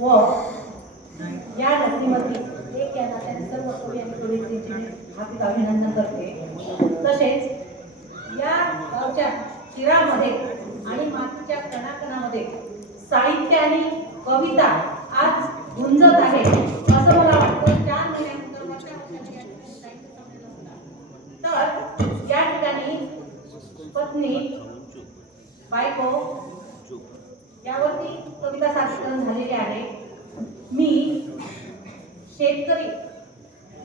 व या नोकरीमध्ये एक या नात्याने सर्व कवी आणि कवयित्रींचे मी हार्दिक अभिनंदन करते। तसेच या गावच्या शिरामध्ये आणि मातीच्या कणाकणामध्ये साहित्य आणि कविता आज गुंजत आहे असं मला वाटतं। 4 महिन्यानंतर तर या ठिकाणी पत्नी बायको यावरती कविता सादरीकरण झालेले आहे। मी शेतकरी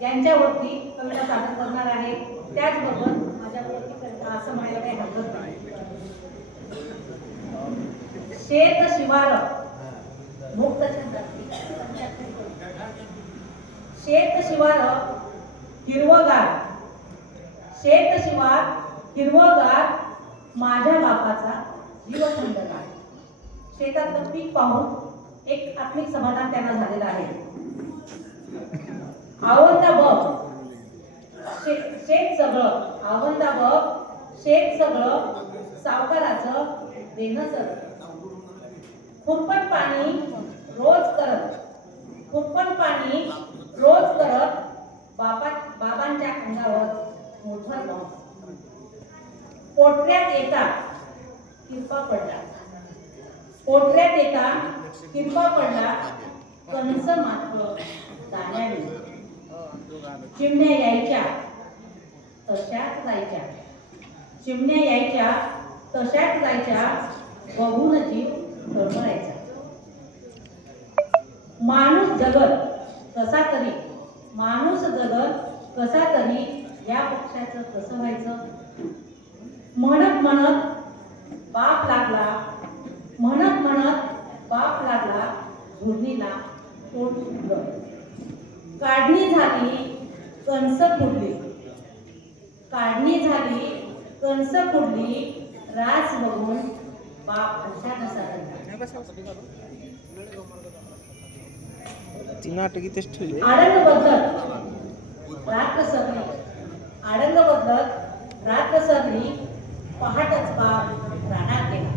यांच्यावरती कविता सादर करणार आहे। त्याचबरोबर माझ्यावरती कविता असं म्हणायला काही हरकत नाही। शेत शिवार मुक्त छंदातली शेत शिवार हिरवगार, शेत शिवार हिरवगार माझ्या बापाचा जीव थंडगार। शेतातलं पीक पाहून एक आत्मिक समाधान त्यांना झालेलं आहे। आवंदा बघ शेत सगळं, आवंदा बघ शेत सगळं सावकाराचं देणं सगळं। खुरपण पाणी रोज करत, खुरपण पाणी रोज करत बाबांच्या अंगावर मोठं लावून पोटऱ्यात येता किरपा पडला, पोटऱ्यात येता किरपा पडला कणस मात्र दाण्याने। चिमण्या यायच्या तशाच जायच्या, चिमण्या यायच्या तशाच जायच्या बघून जीव तळमळायचा। माणूस जगत कसा तरी, माणूस जगत कसा तरी या पक्षाचं कसं व्हायचं। म्हणत म्हणत बाप लागला, म्हणत म्हणत बाप लागला झुरणीला तोंड सुटलं। काढणी झाली कणस फुडली, काढणी झाली कणस फुडली रास बघून बाप अशा कसा आडंग बदलत रात्र सरली, आडंग बदलत रात्र सरली पहाटच बाप रानात गेला।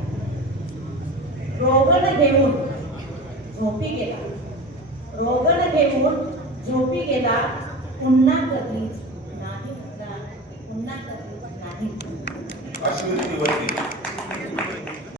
रोगण घेऊन झोपी गेला, रोगण घेऊन झोपी गेला पुन्हा कधीच नाही, पुन्हा कधीच नाही।